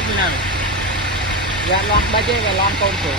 lagi naro. Yan lang budget, wala ang konto.